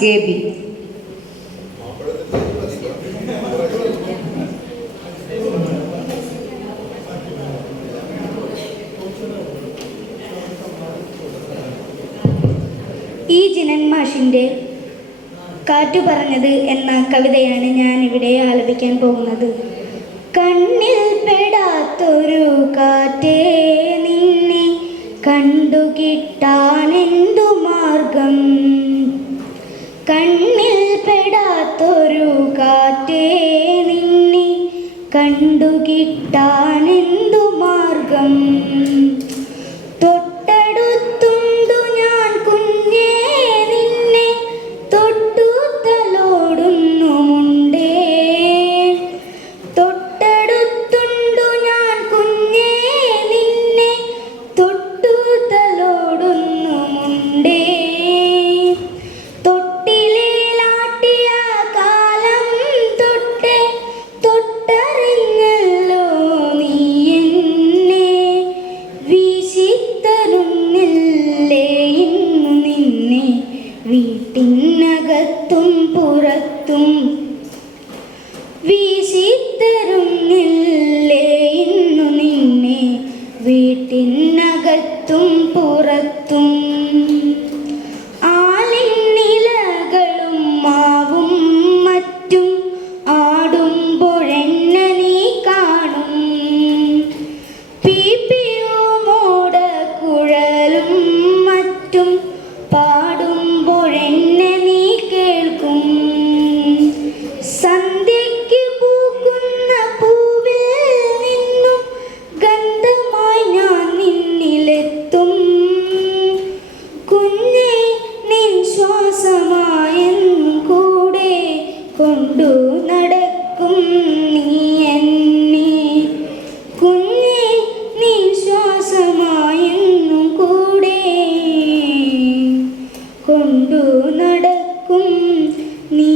K B ഈ ജിനൻ മാഷിന്റെ കാറ്റു പറഞ്ഞത് എന്ന കവിതയാണ് ഞാൻ ഇവിടെ ആലപിക്കാൻ പോകുന്നത്. കണ്ണിൽ പെടാത്തൊരു പെടാത്തൊരു കാറ്റേ നിന്നെ കണ്ടു കിട്ടാൻ എന്തു മാർഗം? പിന്നകത്തും പുറത്തും വീശിത്തരുന്നില്ലേ ഇന്നു നിന്നെ. വീട്ടിനകത്തും പുറത്തും ആലിനിലകളും മാവും മറ്റും നീ കാണും. മറ്റും കൊണ്ടു നടക്കും നീ